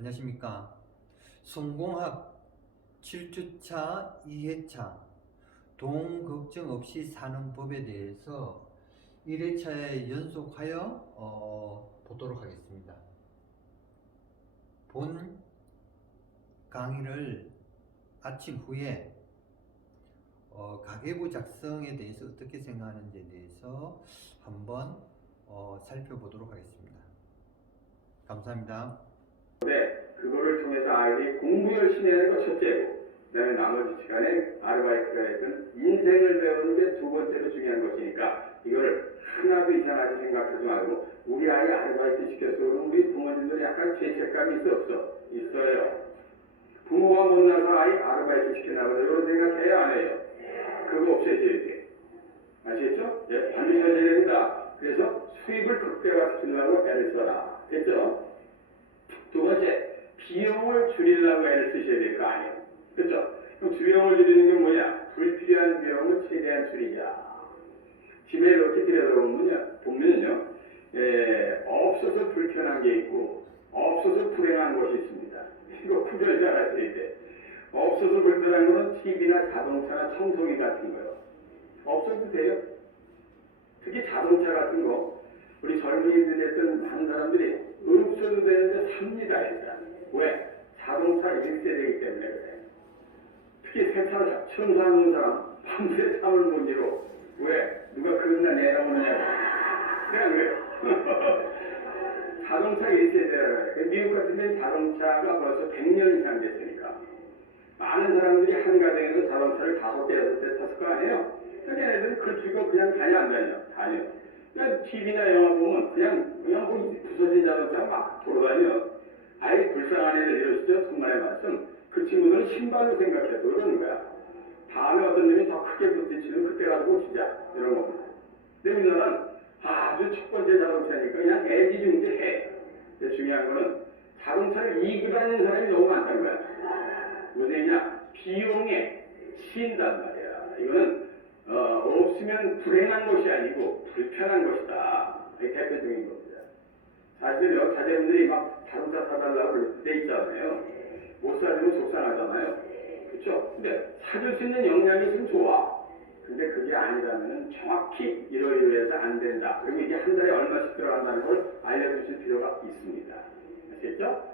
안녕하십니까. 성공학 7주차 2회차 돈 걱정 없이 사는 법에 대해서 1회차에 연속하여 보도록 하겠습니다. 본 강의를 아침 후에 가계부 작성에 대해서 어떻게 생각하는지에 대해서 한번 살펴보도록 하겠습니다. 감사합니다. 그거를 통해서 아이들이 공부 열심히 하는 거 첫째고, 그 다음에 나머지 시간에 아르바이트가 됐든 인생을 배우는 게 두 번째로 중요한 것이니까 이거를 하나도 이상하게 생각하지 말고, 우리 아이 아르바이트 시켜서 그러면 우리 부모님들 약간 죄책감이 있어 없어? 있어요. 부모가 못나서 아이 아르바이트 시켜나보다 이런 생각해요 안 해요? 그거 없애줘야 돼. 아시겠죠? 예, 반드시 하셔야 됩니다. 그래서 수입을 극대화시키려고 애를 써라. 됐죠? 두 번째, 비용을 줄이려고 애를 쓰셔야 될 거 아니에요. 그렇죠? 그럼 비용을 줄이는 게 뭐냐? 불필요한 비용을 최대한 줄이자. 집에 이렇게 들여다보면요, 없어서 불편한 게 있고, 없어서 불행한 것이 있습니다. 이거 구별 잘 하셔야 돼. 없어서 불편한 거는 TV나 자동차나 청소기 같은 거요. 없어도 돼요. 특히 자동차 같은 거, 우리 젊은이들 됐던 많은 사람들이 없어도 되는데 삽니다, 일단. 왜? 자동차 1세대이기 때문에 그래. 특히 세차 청소하는 사람, 밤새 잠을 못 이루. 왜? 누가 그릇나 내려오느냐고. 그냥 그래요. 자동차 1세대라 그래. 미국 같은 데는 자동차가 벌써 100년 이상 됐으니까. 많은 사람들이 한 가정에서 자동차를 5대, 6대 탔을 거 아니에요? 그러니까 얘네들은 그걸 들고 그냥 다녀 안 다녀? 다녀. 그냥 TV나 영화 보면 그냥 뭐 부서진 자동차가 막 돌아다녀. 아예 불쌍한 애들 이러시죠? 정말의 말씀. 그 친구들은 신발로 생각해서 그러는 거야. 다음에 어떤 놈이 더 크게 부딪히면 그때 가서 고치자. 이런 겁니다. 근데 우리나라는 아주 첫 번째 자동차니까 그냥 애지중지해. 근데 중요한 거는 자동차를 이기고 다니는 사람이 너무 많다는 거야. 왜냐? 비용에 치인단 말이야. 이거는 없으면 불행한 것이 아니고 불편한 것이다. 이게 대표적인 겁니다. 사실은요, 자제분들이 막 자동차 사달라고 그럴 때 있잖아요. 못 사주면 속상하잖아요. 그렇죠? 근데 사줄 수 있는 역량이 있으면 좋아. 근데 그게 아니라면 정확히 이러이러해서 안 된다. 그리고 이게 한 달에 얼마씩 들어간다는 걸 알려주실 필요가 있습니다. 아시겠죠?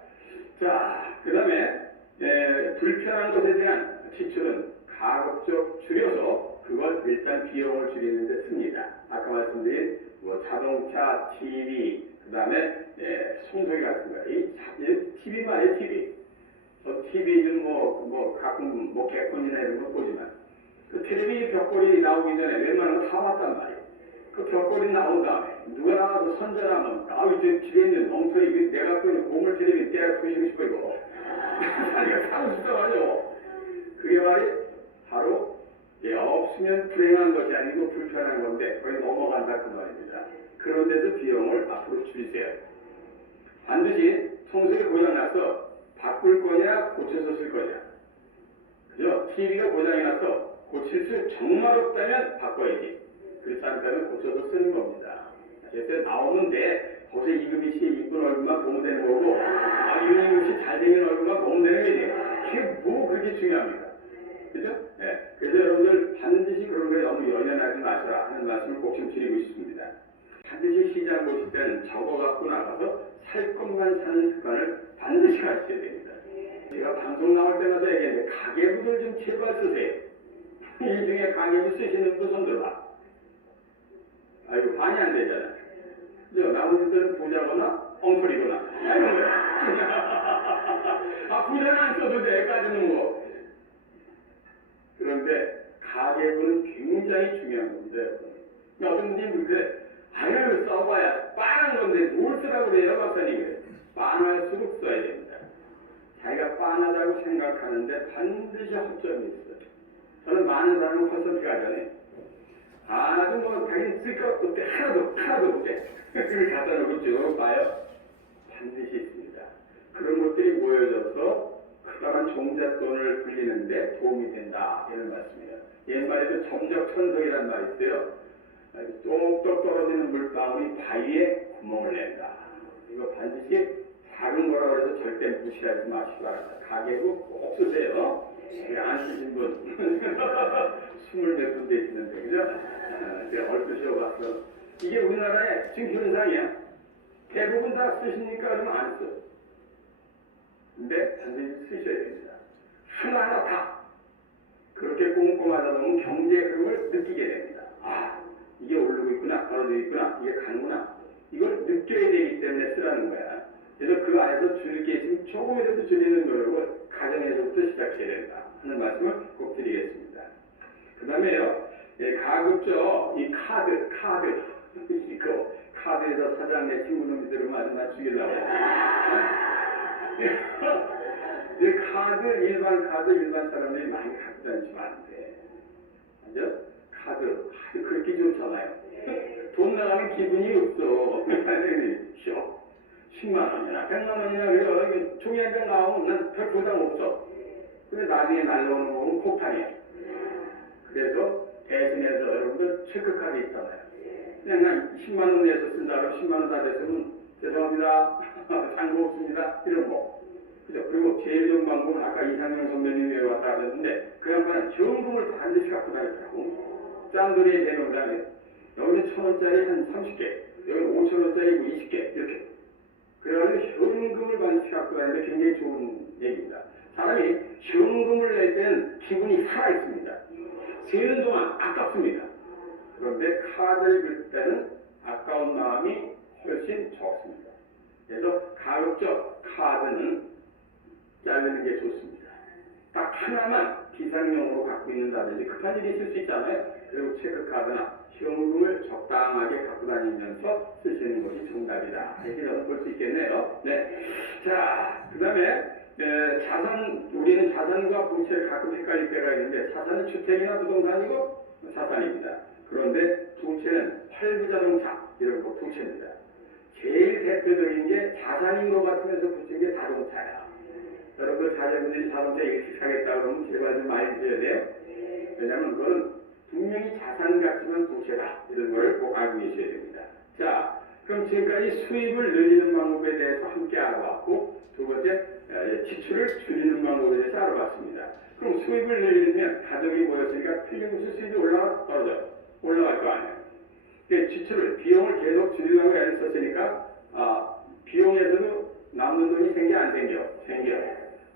자, 그 다음에 불편한 것에 대한 지출은 가급적 줄여서 그걸 일단 비용을 줄이는 데 씁니다. 아까 말씀드린 뭐 자동차, TV, 그 다음에 청소기 같은 거. 이 TV 말이에요, TV. TV는 가끔 개콘이나 이런 거 보지만 그 텔레비 벽걸이 나오기 전에 웬만한 거 다 봤단 말이에요. 그 벽걸이 나온 다음에 누가 나와서 선전하면 이제 집에 있는 엉터리 내가 갖고 있는 고물 텔레비 때려 부시고 싶어 이거. 자기가 사고 싶어가지고 그게 말이 바로 없으면 불행한 것이 아니고 불편한 건데 거기 넘어간다 그 말입니다. 그런 데서 비용을 앞으로 줄이세요. 반드시 청소기 고장나서 바꿀 거냐 고쳐서 쓸 거냐. 그죠? TV가 고장이 나서 고칠 수 정말 없다면 바꿔야지. 그렇지 않다면 고쳐서 쓰는 겁니다. 그래서 나오는데 거기서 이금희 씨의 이쁜 얼굴만 보면 되는 거고 이금희 씨 잘생긴 얼굴만 보면 되는 거지. 그게 뭐 그렇게 중요합니까? 그죠? 네. 그래서 여러분들 반드시 그런 거에 너무 연연하지 마시라 하는 말씀을 꼭 좀 드리고 싶습니다. 반드시 시장 보실 때는 적어 갖고 나가서 살 것만 사는 습관을 반드시 가지셔야 됩니다. 제가 방송 나올 때마다 얘기했는데 가계부들 좀 제발 쓰세요. 이 중에 가계부 쓰시는 분 손 들어봐. 아이고 반이 안 되잖아. 그죠? 나머지들은 부자거나 엉터리거나 이런 거야. 부자는 안 써도 돼. 까지는 거. 그런데 가계부는 굉장히 중요한 겁니다. 어떤 분이 그래. 써봐야 빤한 건데 뭘 쓰라고 그래요, 박사님? 빤할수록 써야 됩니다. 자기가 빤하다고 생각하는데 반드시 허점이 있어요. 저는 많은 사람을 컨설팅 하잖아요. 아주 자기는 쓸 것 없대. 하나도 없대. 그걸 갖다 놓고 쭉 봐요. 반드시 있습니다. 그런 것들이 모여져서 커다란 종잣돈을 굴리는데 도움이 된다. 이런 말씀이에요. 옛말에도 점적천석이라는 말이 있어요. 똑똑 떨어지는 물방울이 바위에 구멍을 낸다. 이거 반드시 작은 거라고 해서 절대 절대 무시하지 마시기 바랍니다. 가계부 꼭 쓰세요. 우리 안 쓰신 분 20몇 분 되시는데 그죠? 제가 얼핏 쉬어봤어. 이게 우리나라의 지금 현상이야. 대부분 다 쓰십니까? 그러면 안 써. 근데 반드시 쓰셔야 됩니다. 하나하나 다 그렇게 꼼꼼하다 보면 경제 흐름을 느끼게 됩니다. 아, 이게 오르고 있구나, 떨어지고 있구나, 이게 가는구나. 이걸 느껴야 되기 때문에 쓰라는 거야. 그래서 그 안에서 줄일 게 있으면 조금이라도 줄이는 노력을 가정에서부터 시작해야 된다 하는 말씀을 꼭 드리겠습니다. 그 다음에요, 가급적 이 카드 이거 카드에서 사장 내 친구놈이 들으면 아주 나 죽이려고 이 카드 일반 사람들이 많이 갖고 다니시면 안 돼. 맞죠? 카드 그렇게 좋잖아요. 돈 나가는 기분이 없어. 쇼 10만 원이나 100만 원이나 그래요. 종이 한 장 나오면 난 별 부담 없어. 근데 나중에 날라오는 거 보면 폭탄이야. 그래서 대신해서 여러분들 체크카드 있잖아요. 그냥 난 10만 원 내서 쓴다고 10만 원 다 됐으면 죄송합니다. 잔고 없습니다. 이런 거. 그죠? 그리고 제일 좋은 방법은 아까 이상형 선배님이 왔다 하셨는데 그 양반은 현금을 반드시 갖고 다니더라고. 짠돌이의 대명장에 여기는 1,000원짜리 한 30개, 여기는 5,000원짜리 20개 이렇게. 그래가지고 현금을 반드시 갖고 다니는데 굉장히 좋은 얘기입니다. 사람이 현금을 낼 때는 기분이 살아있습니다. 세는 동안 아깝습니다. 그런데 카드를 긁을 때는 아까운 마음이 훨씬 적습니다. 그래서 가급적 카드는 자르는 게 좋습니다. 딱 하나만 비상용으로 갖고 있는다든지 급한 일이 있을 수 있잖아요. 그리고 체크카드나 현금을 적당하게 갖고 다니면서 쓰시는 것이 정답이다. 이렇게 볼 수 있겠네요. 네. 자, 그 다음에 자산, 우리는 자산과 부채를 가끔 헷갈릴 때가 있는데 자산은 주택이나 부동산이고 자산입니다. 그런데 부채는 활부자동차 이런 거 부채입니다. 제일 대표적인 게 자산인 것 같으면서 부채인 게 자동차야. 여러분 자녀분들이 자동차 일찍 사겠다 그러면 제발 좀 많이 주셔야 돼요. 왜냐하면 그거는 분명히 자산 같지만 부채다. 이런 걸 꼭 알고 계셔야 됩니다. 자, 그럼 지금까지 수입을 늘리는 방법에 대해서 함께 알아봤고 두 번째 지출을 줄이는 방법에 대해서 알아봤습니다. 그럼 수입을 늘리면 가족이 모였으니까 틀림없이 수입이 올라갈 거 아니에요. 그러니까 지출을 비용을 계속 줄이려고 애를 썼으니까 비용에서도 남는 돈이 생겨 안 생겨? 생겨.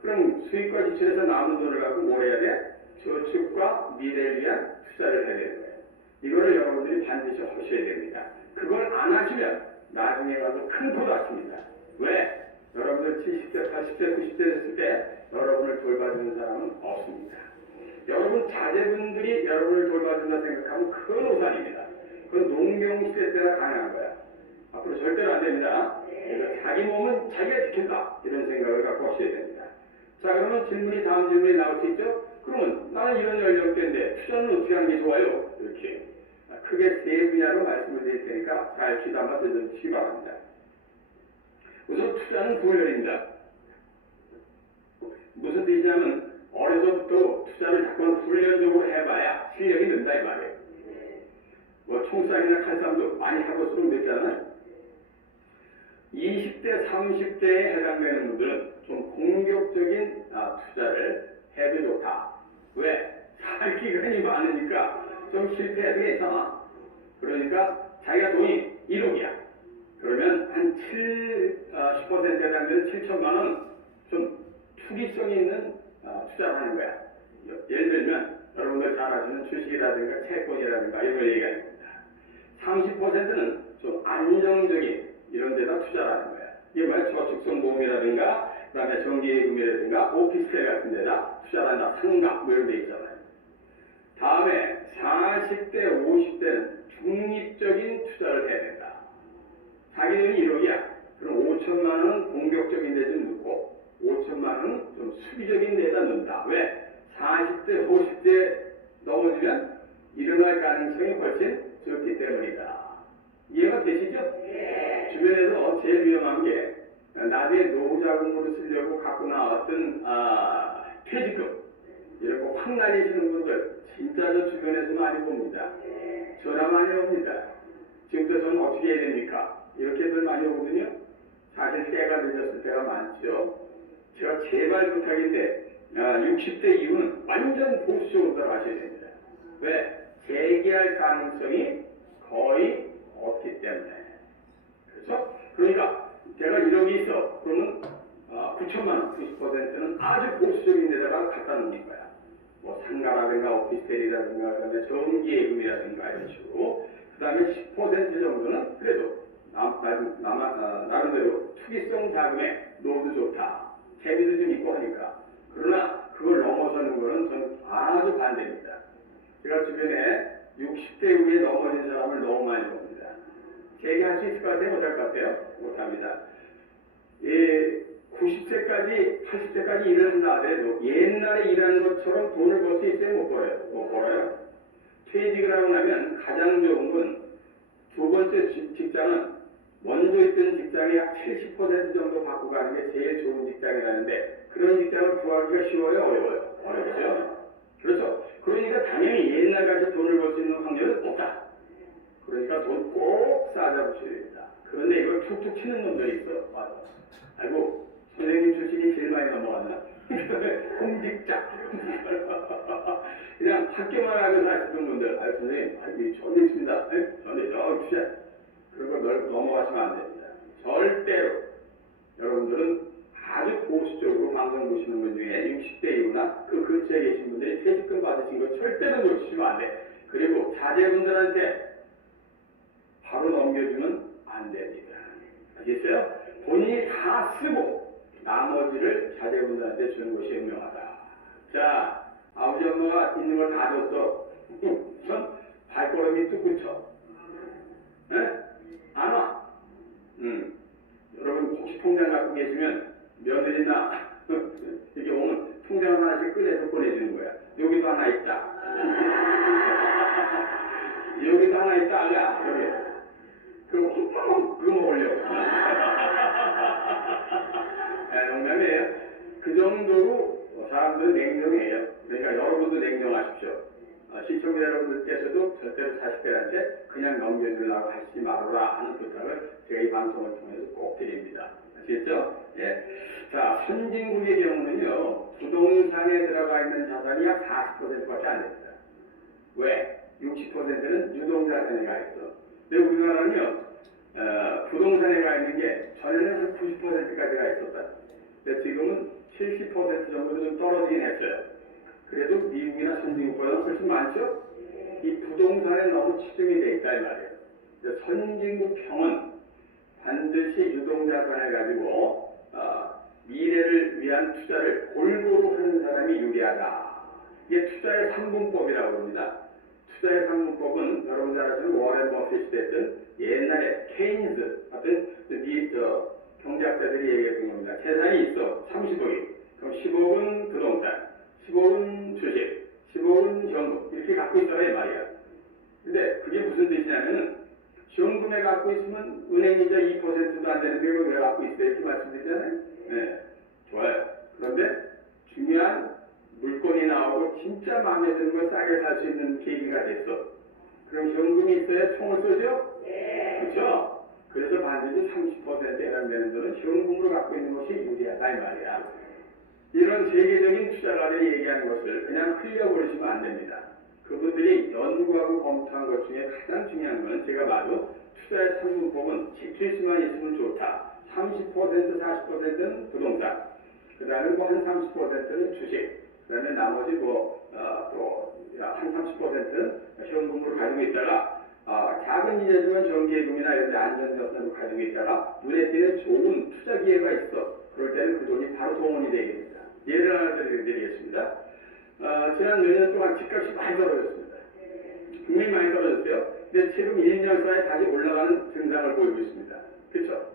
그럼 수입과 지출에서 남는 돈을 갖고 뭘 해야 돼? 저축과 미래를 위한 투자를 해야 되는 거예요. 이거를 여러분들이 반드시 하셔야 됩니다. 그걸 안 하시면 나중에 가서 큰 코 다칩니다. 왜? 여러분들 70대, 80대, 90대 됐을 때 여러분을 돌봐주는 사람은 없습니다. 여러분 자제분들이 여러분을 돌봐준다 생각하면 큰 오산입니다. 그건 농경시대 때나 가능한 거야. 앞으로 절대로 안 됩니다. 그래서 자기 몸은 자기가 지킨다. 이런 생각을 갖고 하셔야 됩니다. 자, 그러면 다음 질문이 나올 수 있죠? 그러면 나는 이런 연령대인데 투자는 어떻게 하는 게 좋아요? 이렇게 크게 세 분야로 말씀을 드릴 테니까 잘 귀담아 들으시기 바랍니다. 우선 투자는 훈련입니다. 무슨 뜻이냐면 어려서부터 투자를 자꾸만 훈련적으로 해봐야 실력이 는다 이 말이에요. 뭐 총싸움이나 칼싸움도 많이 해볼수록 늦잖아요. 20대, 30대에 해당되는 분들은 좀 공격적인 투자를 해도 좋다. 왜? 살 기간이 많으니까 좀 실패해도 괜찮아. 그러니까 자기가 돈이 1억이야. 그러면 한 10%에 해당되는 7천만 원 좀 투기성이 있는 투자를 하는 거야. 예를 들면 여러분들 잘 아시는 주식이라든가 채권이라든가 이런 걸 얘기하는 겁니다. 30%는 좀 안정적인 이런 데다 투자를 하는 거야. 이게 뭐야? 저축성 보험이라든가 그 다음에 정기예금이라든가 오피스텔 같은 데다 투자를 한다. 상가 뭐 이런 데 있잖아요. 다음에 40대, 50대는 중립적인 투자를 해야 된다. 자기 돈이 1억이야. 그럼 5천만 원은 공격적인 데 좀 넣고 5천만 원은 좀 수비적인 데에다 넣는다. 왜? 40대, 50대 넘어지면 일어날 가능성이 훨씬 적기 때문이다. 이해가 되시죠? 주변에서 제일 위험한 게 나중에 노후 자금으로 쓰려고 갖고 나왔던 퇴직금 이런 거 확 날리시는 분들 진짜 저 주변에서 많이 봅니다. 전화 많이 옵니다. 지금부터 저는 어떻게 해야 됩니까? 이렇게들 많이 오거든요. 사실 때가 늦었을 때가 많죠. 제가 제발 부탁인데 60대 이후는 완전 보수적으로 들어가셔야 됩니다. 왜? 재기할 가능성이 거의 없기 때문에. 그래서 그러니까 내가 1억이 있어. 그러면 9천만 원, 90%는 아주 보수적인 데다가 갖다 놓는 거야. 뭐 상가라든가 오피스텔이라든가 그다음에 전기예금이라든가 이런 식으로. 그 다음에 10% 정도는 그래도 나름대로 투기성 자금에 넣어도 좋다. 재미도 좀 있고 하니까. 그러나 그걸 넘어서는 거는 저는 아주 반대입니다. 제가 주변에 60대 이후에 넘어진 사람을 너무 많이 봅니다. 재기할 수 있을 것 같아요? 못할 것 같아요? 못합니다. 90세까지, 80세까지 일을 한다 하더라도 옛날에 일하는 것처럼 돈을 벌 수 있어요? 못 벌어요? 못 벌어요. 퇴직을 하고 나면 가장 좋은 건 두 번째 직장은 먼저 있던 직장이 약 70% 정도 받고 가는 게 제일 좋은 직장이라는데 그런 직장을 구하기가 쉬워요? 어려워요? 어렵죠? 그렇죠? 그러니까 당연히 옛날같이 돈을 벌 수 있는 확률은 없다. 그러니까 돈 꼭 쌓아잡으셔야 됩니다. 그런데 이걸 툭툭 치는 놈들이 있어. 맞아. 아이고, 선생님 출신이 제일 많이 넘어갔나? 공직자. 그냥 학교만 하고 사시는 분들, 선생님, 전에 있습니다. 전에, 투자. 그런 거 넘어가시면 안 됩니다. 절대로. 여러분들은 아주 보수적으로 방송 보시는 분 중에 60대 이후나 그 근처에 계신 분들이 퇴직금 받으신 거 절대로 놓치시면 안 돼. 그리고 자제분들한테 바로 넘겨주면 안 됩니다. 아시겠어요? 본인이 다 쓰고 나머지를 자제분들한테 주는 것이 현명하다. 자, 아버지 엄마가 있는 걸 다 줬어. 전 발걸음이 뚝 끊쳐. 네? 안 와. 여러분 혹시 통장 갖고 계시면 며느리나 이렇게 오면 통장 하나씩 꺼내서 보내주는 거야. 여기도 하나 있다. 여기도 하나 있다. 야, 여기. 그거 먹으려고. 농담이에요. 그 정도로 사람들은 냉정해요. 그러니까 여러분도 냉정하십시오. 시청자 여러분들께서도 절대로 자식들한테 그냥 넘겨주려고 하시지 말아라 하는 부탁을 제가 이 방송을 통해서 꼭 드립니다. 아시겠죠? 예. 자, 선진국의 경우는요, 부동산에 들어가 있는 자산이 약 40%밖에 안 됩니다. 왜? 60%는 유동자산에 가 있어. 근데 우리나라는요, 부동산에 가 있는 게 전에는 한 90%까지 가 있었다. 근데 지금은 70% 정도로 좀 떨어지긴 했어요. 그래도 미국이나 선진국보다 훨씬 많죠? 이 부동산에 너무 치중이 돼 있다 이 말이에요. 선진국형은 반드시 유동자산을 가지고 미래를 위한 투자를 골고루 하는 사람이 유리하다. 이게 투자의 3분법이라고 합니다. 투자의 3분법은 여러분 잘 아시는 워렌 버핏이 됐든 옛날에 케인즈 같은 경제학자들이 얘기했던 겁니다. 재산이 있어 30억이. 그럼 10억은 부동산, 10억은 주식, 10억은 현금 이렇게 갖고 있어라 이 말이야. 근데 그게 무슨 뜻이냐면은 현금에 갖고 있으면 은행이자 2%도 안 되는데 이거 왜 갖고 있어 이렇게 말씀드리잖아요. 네, 좋아요. 그런데 중요한 물건이 나오고 진짜 마음에 드는 걸 싸게 살 수 있는 계기가 됐어. 그럼 현금이 있어야 총을 쏘죠? 네. 그렇죠? 그래서 반드시 30%에 해당되는 돈은 현금으로 갖고 있는 것이 유리하다 이 말이야. 이런 세계적인 투자가들이 얘기하는 것을 그냥 흘려버리시면 안 됩니다. 그분들이 연구하고 검토한 것 중에 가장 중요한 것은 제가 봐도 투자의 3분법은 지킬 수만 있으면 좋다. 30%, 40%는 부동산, 그 다음에 뭐 한 30%는 주식, 그 다음에 나머지 한 30%는 현금으로 가지고 있다가 작은 이자지만 정기예금이나 이런 데 안전자산으로 가지고 있다가 눈에 띄는 좋은 투자 기회가 있어. 그럴 때는 그 돈이 바로 동원이 되게 됩니다. 예를 하나 드리겠습니다. 지난 몇 년 동안 집값이 많이 떨어졌습니다. 굉장히 많이 떨어졌어요. 근데 지금 1년 사이에 다시 올라가는 증상을 보이고 있습니다. 그렇죠?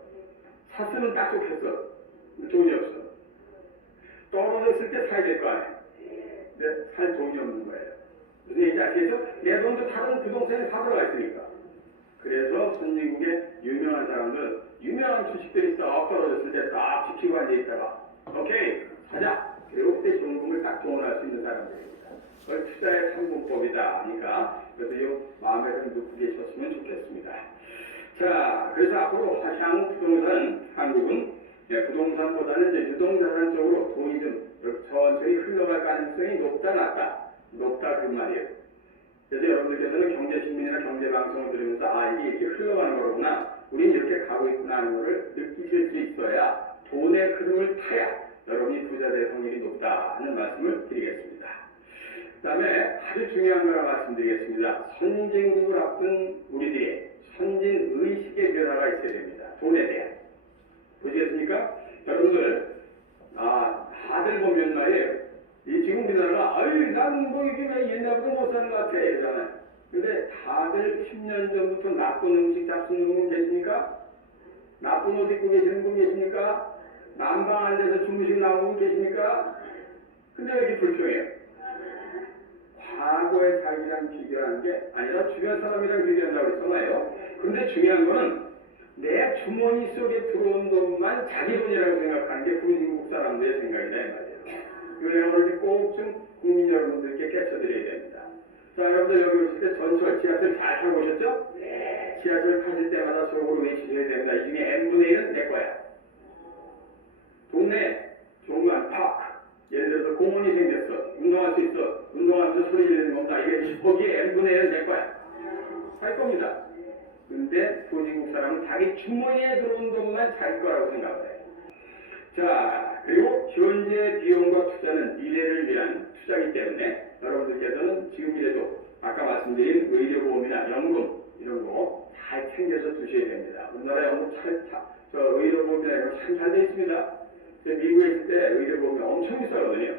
샀으면 딱 좋겠어. 돈이 없어. 떨어졌을 때 사야 될 거 아니에요. 근데 살 돈이 없는 거예요. 무슨 얘기인지 아시겠죠? 내 돈도 다른 부동산에 다 들어가 있으니까. 그래서 선진국의 유명한 사람들은 유명한 주식들이 딱 떨어졌을 때 딱 지키고 앉아있다가 오케이 사자. 그리고 그때 현금을 딱 동원할 수 있는 사람들입니다. 그걸 투자의 3분법이다 하니까 그래서 이 마음에 좀 놓고 계셨으면 좋겠습니다. 자, 그래서 앞으로 향후 부동산 한국은 부동산 부동산보다는 이제 유동자산 쪽으로 돈이 좀 천천히 흘러갈 가능성이 높다 낮다. 높다 그 말이에요. 그래서 여러분들께서는 경제신문이나 경제방송을 들으면서 아 이게 이렇게 흘러가는 거구나. 우린 이렇게 가고 있구나 하는 것을 느끼실 수 있어야 돈의 흐름을 타야 여러분이 부자 될 확률이 높다 하는 말씀을 드리겠습니다. 그 다음에 아주 중요한 거라 말씀드리겠습니다. 선진국을 앞둔 우리들의 선진의식의 변화가 있어야 됩니다. 돈에 대한. 보시겠습니까? 여러분들, 다들 보면 말이에요. 이 지금 우리나라가, 나는 뭐 이게 왜 옛날보다 못 사는 것 같아. 이러잖아요. 근데 다들 10년 전부터 나쁜 음식 잡수는 분 계십니까? 나쁜 옷 입고 계시는 분 계십니까? 난방 안 돼서 주무시고 나오는 분 계십니까? 근데 왜 이렇게 불평해요? 과거의 자기랑 비교하는 게 아니라 주변 사람이랑 비교한다고 그랬잖아요. 근데 중요한 거는 내 주머니 속에 들어온 돈만 자기 돈이라고 생각하는 게 후진국 사람들의 생각이다 이 말이에요. 이걸 오늘 꼭 좀 국민 여러분들께 깨쳐드려야 됩니다. 자, 여러분들 여기 오실 때 전철, 지하철 잘 타고 오셨죠? 네. 지하철 타실 때마다 속으로 외치셔야 됩니다. 이 중에 n분의 1은 내 거야. 동네 조그만 파크, 예를 들어서 공원이 생겼어. 운동할 수 있어. 운동하면서 소리 지르는 겁니다. 이게 거기에 n분의 1은 내 거야. 할 겁니다. 근데 후진국 사람은 자기 주머니에 들어온 돈만 자기 거라고 생각을 해요. 자, 그리고 현재 비용과 투자는 미래를 위한 투자이기 때문에 여러분들께서는 지금이라도 아까 말씀드린 의료보험이나 연금 이런 거 잘 챙겨서 두셔야 됩니다. 우리나라 연금 저 의료보험이나 이런 거 참 잘 돼 있습니다. 제가 미국에 있을 때 의료보험이 엄청 비싸거든요.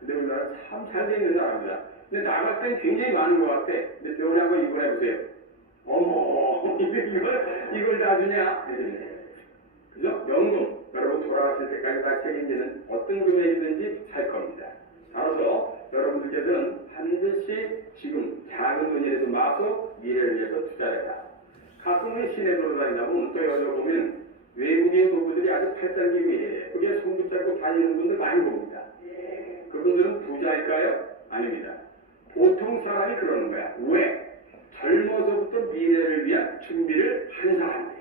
근데 우리나라 참 잘 돼 있는 나라입니다. 근데 나갈 땐 굉장히 많은 것 같아. 근데 병원에 한번 입원해보세요. 어머, 이걸 다 주냐? 그죠? 연금, 여러분 돌아가실 때까지 다 책임지는 어떤 금액이든지 살 겁니다. 따라서 여러분들께서는 반드시 지금 작은 돈이라도 마서 미래를 위해서 투자를 해라. 가끔은 시내 돌아다니다 보면 또 여쭤보면 외국인 부부들이 아주 팔짱기고 그게 손 붙잡고 다니는 분들 많이 봅니다. 그분들은 부자일까요? 아닙니다. 보통 사람이 그러는 거야. 왜? 젊어서부터 미래를 위한 준비를 한 사람들이야.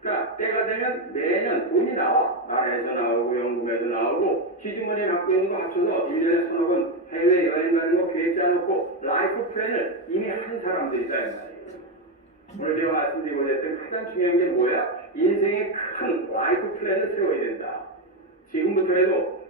그러니까 때가 되면 매년 돈이 나와. 나라에서 나오고 연금에서 나오고 시주머니에 갖고 있는 거 합쳐서 1년에 서너 번 해외여행 가는 거 계획 짜놓고 라이프 플랜을 이미 한 사람들이 있다 이 말이에요. 오늘 제가 말씀드리고 했던 가장 중요한 게 뭐야? 인생의 큰 라이프 플랜을 세워야 된다. 지금부터라도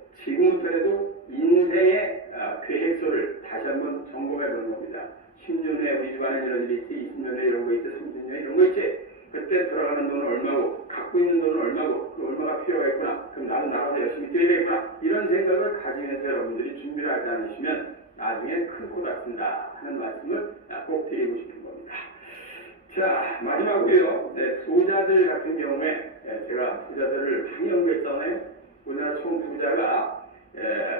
인생의 계획서를 다시 한번 점검해 보는 겁니다. 10년 후에 우리 집안에 이런 일이 있지, 20년 후에 이런 거 있지, 30년 후에 이런 거 있지. 그때 들어가는 돈은 얼마고, 갖고 있는 돈은 얼마고, 그 얼마가 필요하겠구나. 그럼 나는 나가서 열심히 뛰어야 되겠구나. 이런 생각을 가지면서 여러분들이 준비를 하지 않으시면 나중에 큰 코 다친다 하는 말씀을 꼭 드리고 싶은 겁니다. 자, 마지막으로요. 부자들 같은 경우에 제가 부자들을 많이 연구했잖아요. 우리나라 총 부자가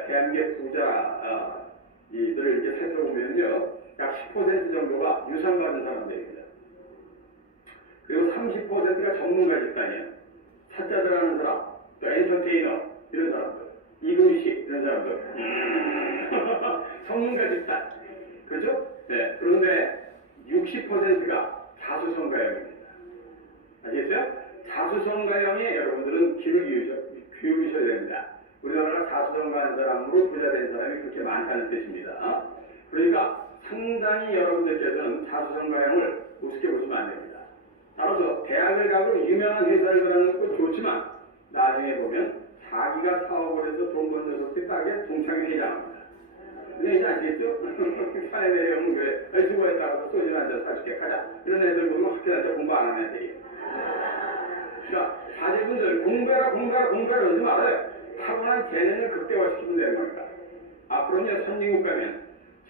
대한민국 부자 이들을 이렇게 살펴보면요. 약 10% 정도가 유산받은 사람들입니다. 그리고 30%가 전문가 집단이에요. 사자들 하는 사람, 또 엔터테이너 이런 사람들, 이금식 이런 사람들, 전문가 집단, 그렇죠? 네. 그런데 60%가 자수성가형입니다. 아시겠어요? 자수성가형에 여러분들은 귀를 기울이셔야 됩니다. 우리나라가 자수성가하는 사람으로 부자된 사람이 그렇게 많다는 뜻입니다. 그러니까 상당히 여러분들께서는 자수성가형을 우습게 보시면 안 됩니다. 따라서 대학을 가고 유명한 회사를 가는 것도 좋지만 나중에 보면 자기가 사업을 해서 돈 버는 녀석들이 딱에 동창이 되지 않습니다. 근데 이제 아시겠죠? 산에 내려오면 그래. 수고했다고 소주 한잔 사줄게 가자. 이런 애들 보면 학교 다녀 공부 안 하는 애들이에요. 그러니까 자제분들 공부해라 그러지 말아요. 타고난 재능을 극대화시키면 되는 겁니다. 앞으로는 선진국 가면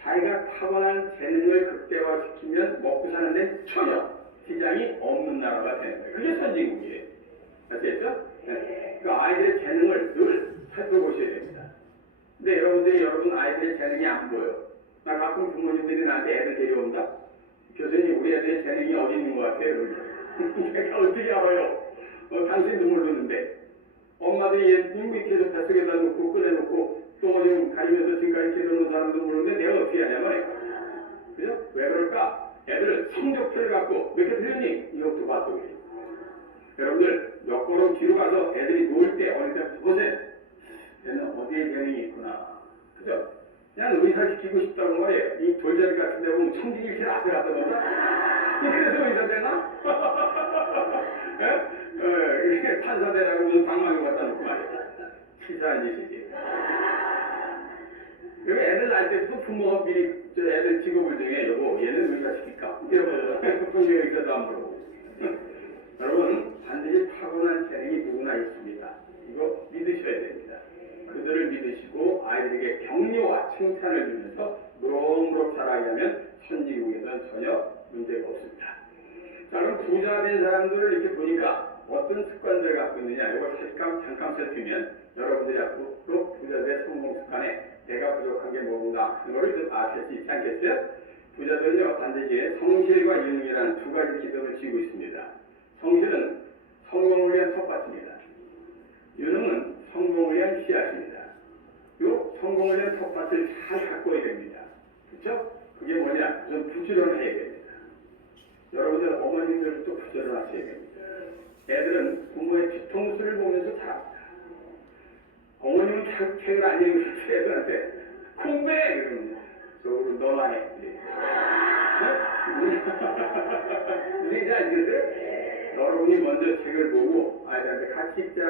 자기가 타고난 재능을 극대화시키면 먹고 사는 데는 전혀 지장이 없는 나라가 되는 거예요. 그게 선진국이에요. 아시겠죠? 네. 그 아이들의 재능을 늘 살펴보셔야 됩니다. 근데 여러분 아이들의 재능이 안 보여. 나 가끔 부모님들이 나한테 애들 데려온다. 교수님 우리 애들의 재능이 어디 있는 것 같아요? 내가 어떻게 알아요? 당신도 모르는데 엄마들이 얘 밑에서 뱃속에다 놓고 꺼내놓고 똥을 가리면서 지금까지 키워놓은 사람도 모르는데 내가 어떻게 하냐 말이야. 그죠? 왜 그럴까? 애들은 성적표를 갖고 몇 개 틀렸니? 이것도 봐서 그래. 여러분들 몇 걸음 그리고 뒤로 가서 애들이 놀 때 어릴 때 보세요. 얘는 어디에 재능이 있구나. 그죠? 그냥 의사시키고 싶다고 말이에요. 이 돌자리 같은 데 보면 청진일체 앞에 갖다 놓다. 그래서 의사 되나? 이렇게 판사 되라고 무슨 방망이 갖다 놓고 말이야. 치사한 짓이지. 여기 애들 날 때부터 부모가 미리 저 애들 직업을 정해. 여보, 얘는 의사시킬까? 이러면서 분명히 의사도 안 부르고. 여러분, 반드시 타고난 재능이 누구나 있습니다. 이거 믿으셔야 됩니다. 그들을 믿으시고 아이들에게 격려와 칭찬을 주면서 무럭무럭 자라게 하면 선진국에서는 전혀 문제가 없습니다. 자, 그럼 부자 된 사람들을 이렇게 보니까 어떤 습관들을 갖고 있느냐, 이걸 잠깐 살피면 여러분들이 앞으로 부자들의 성공 습관에 내가 부족한 게 뭔가 그거를 좀 아실 수 있지 않겠어요? 부자들은요, 반드시 성실과 유능이라는 두 가지 기둥을 쥐고 있습니다. 성실은 성공을 위한 텃밭입니다. 유능은 성공을 위한 씨앗입니다. 요 성공을 위한 텃밭을 잘 가꿔야 됩니다. 그렇죠? 그게 뭐냐? 우선 부지런해야 됩니다. 여러분들 어머님들도 부지런하셔야 됩니다. 애들은 부모의 뒤통수를 보면서 자랍니다. 어머님은 책을 안 읽으면서 애들한테 공부해! 이러면 속으로 너나 해. 무슨 얘기인지 아시겠어요? 여러분이 먼저 책을 보고 아이들한테 같이 읽자,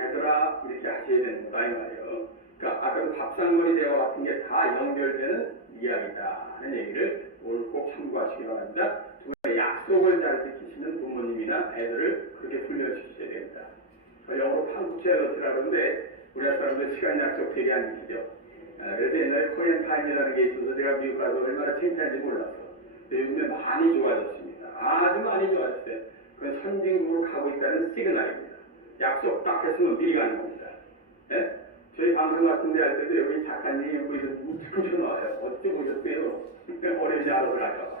얘들아, 이렇게 하셔야 되는 거다, 이 말이에요. 그러니까 아까도 밥상머리 대화 같은 게 다 연결되는 이야기다 하는 얘기를 오늘 꼭 참고하시기 바랍니다. 두 번째, 약속을 잘 지키시는 부모님이나 애들을 그렇게 훈련시키셔야 됩니다. 영어로 팡쿠체어티라고 하는데 우리나라 사람들 시간 약속 되게 안 지키죠. 그래서 옛날에 코리안 타임이라는 게 있어서 제가 미국 가서 얼마나 창피한지 몰랐어. 근데 요즘에 많이 좋아졌습니다. 아주 많이 좋아졌어요. 그건 선진국으로 가고 있다는 시그널입니다. 약속 딱 했으면 미리 가는 겁니다. 예? 저희 방송 같은 데 할 때도 여기 작가님이 여기서 무척 나와요. 어떻게 보셨어요? 어려운지 알아서 가죠.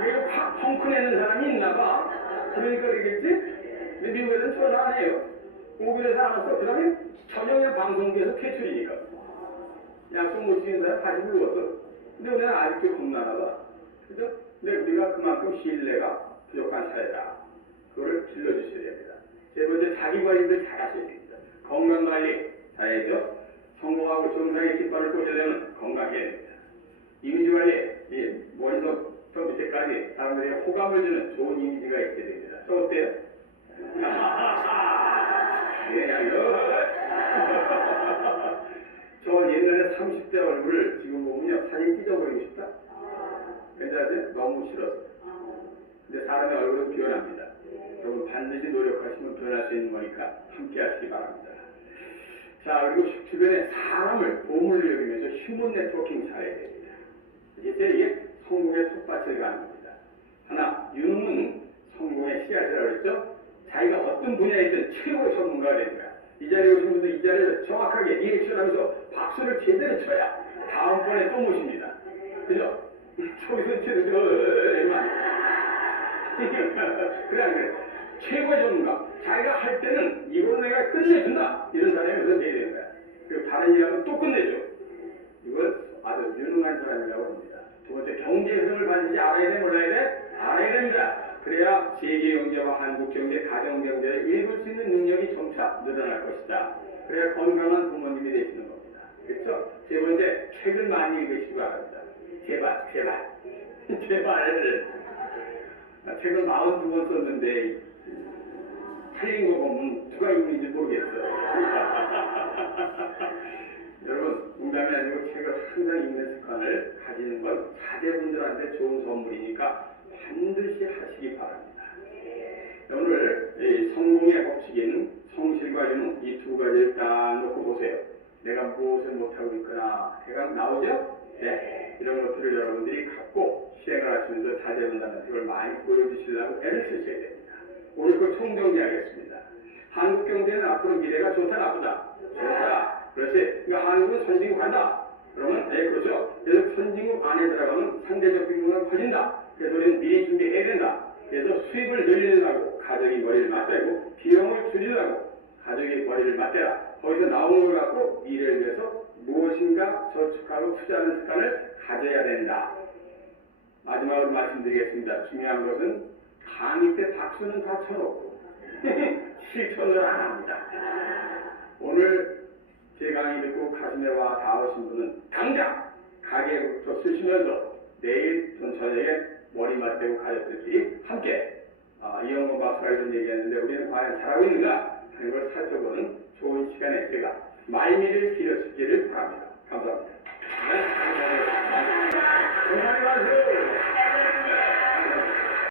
이게 좀 확 펑크내는 사람이 있나 봐. 그러니까 그러겠지? 근데 미국에서는 전화 안 해요. 오기에서 안 왔어. 그 다음에 저녁에 방송국에서 퇴출이니까. 약속 못 지킨 사람 다시 불렀어. 근데 우리는 아직도 겁나나 봐. 그죠? 근데 우리가 그만큼 신뢰가 부족한 사회다. 그거를 길러주셔야 됩니다. 세 번째, 자기 관리를 잘 하셔야 됩니다. 건강관리 잘해야죠. 성공하고 정상의 깃발을 꽂으려면 건강해야 됩니다. 이미지관리, 머리부터 밑에까지 사람들에게 호감을 주는 좋은 이미지가 있어야 됩니다. 저 어때요? 저 옛날에 30대 얼굴을 지금 보면요, 사진 찢어버리고 싶다? 괜찮으세요? 너무 싫어서. 근데 사람의 얼굴은 변합니다. 여러분 반드시 노력하시면 변할 수 있는 거니까 함께 하시기 바랍니다. 자, 그리고 주변에 사람을 보물로 여기면서 휴먼 네트워킹 잘해야 됩니다. 이게 성공의 톱밭을 가는 겁니다. 하나, 유능은 성공의 씨앗이라고 했죠? 자기가 어떤 분야이든 최고의 전문가가 되는 거야. 이 자리에 오신 분들 이 자리를 정확하게 리액션하면서 박수를 제대로 쳐야 다음번에 또 모십니다. 그죠? 저기서 치는 그래. 최고의 전문가. 자기가 할 때는 이걸 내가 끝내준다. 이런 사람이 우선 돼야 되는 거야. 그리고 다른 일하면 또 끝내줘. 이걸 아주 유능한 사람이라고 합니다. 두 번째, 경제 흐름을 반드시 알아야 돼, 몰라야 돼? 알아야 됩니다. 그래야 세계 경제와 한국 경제, 가정 경제를 읽을 수 있는 능력이 점차 늘어날 것이다. 그래야 건강한 부모님이 되시는 겁니다. 그렇죠? 세 번째, 책을 많이 읽으시기 바랍니다. 제발. 나 책을 42권 썼는데 틀린 거 보면 누가 읽는지 모르겠어요. 여러분, 농담이 아니고 책을 항상 읽는 습관을 가지는 건 자제분들한테 좋은 선물이니까 반드시 하시기 바랍니다. 오늘 이 성공의 법칙인 성실과 유능 이 두 가지를 딱 놓고 보세요. 내가 무엇을 못하고 있거나 해가 나오죠? 네. 이런 것들을 여러분들이 갖고 실행을 하시면서 자제분들한테 그걸 많이 보여주시려고 애를 쓰셔야 됩니다. 오늘 그 총정리하겠습니다. 한국 경제는 앞으로 미래가 좋다 나쁘다? 좋다. 그렇지. 그러니까 한국은 선진국 간다. 그러면 네, 그렇죠. 그래서 선진국 안에 들어가면 상대적 빈부가 커진다. 그래서 우리는 미리 준비해야 된다. 그래서 수입을 늘리려고 가족이 머리를 맞대고 비용을 줄이려고 가족이 머리를 맞대라. 거기서 나오는 걸 갖고 미래를 위해서 무엇인가 저축하고 투자하는 습관을 가져야 된다. 마지막으로 말씀드리겠습니다. 중요한 것은 강의 때 박수는 다 쳐놓고 실천을 안 합니다. 오늘 제 강의 듣고 가슴에 와 닿으신 분은 당장 가게부터 쓰시면서 내일 전 저녁에 머리맡대고 가족들끼리 함께 이영건 박사가 이런 얘기했는데 우리는 과연 잘하고 있는가 하는 걸 살펴보는 좋은 시간에 제가 말미를 기르시기를 바랍니다.